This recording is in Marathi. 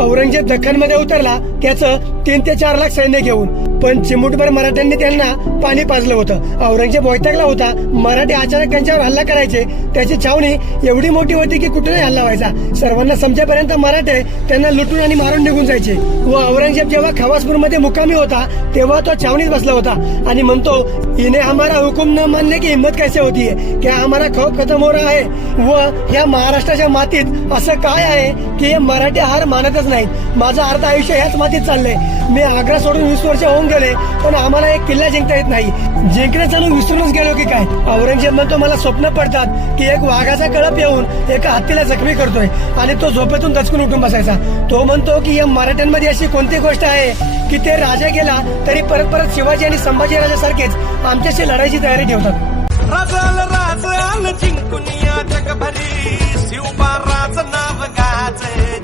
औरंगजेब दख्खनमध्ये उतरला त्याचं 3 ते 4 लाख सैन्य घेऊन, पण चिमूटभर मराठ्यांनी त्यांना पाणी पाजलं होतं. औरंगजेब वैतागला होता. मराठी अचानक त्यांच्यावर हल्ला करायचे. त्याची छावणी एवढी मोठी होती की कुठेही हल्ला व्हायचा. सर्वांना समजेपर्यंत मराठे त्यांना लुटून आणि मारून निघून जायचे. व औरंगजेब जेव्हा खवासपूरमध्ये मुक्कामी होता तेव्हा तो छावणीत बसला होता आणि म्हणतो, इन्हें हमारा हुकुम न मानने की हिम्मत कैसे होती है, क्या हमारा खौफ खत्म हो रहा है. व या महाराष्ट्राच्या मातीत असं काय आहे की हे मराठी हार मानतच नाहीत. माझं अर्ध आयुष्य ह्याच मातीत चाललंय. मी आग्रा सोडून 20 वर्ष होऊन गेले, पण आम्हाला एक किल्ला जिंकता येत नाही. जिंकणं चालून विसरूनच गेलो की काय. औरंगजेब म्हणतो, मला स्वप्न पडतात की एक वाघाचा कळप येऊन एका हत्तीला जखमी करतोय आणि तो झोपेतून दचकून उठून बसायचा. तो म्हणतो की या मराठ्यांमध्ये अशी कोणती गोष्ट आहे की ते राजा गेला तरी परत परत शिवाजी आणि संभाजी राजासारखेच आमच्याशी लढायची तयारी ठेवतात. राज आलं जिंकून या जगभरी, शिवबा राज नाव गाजे.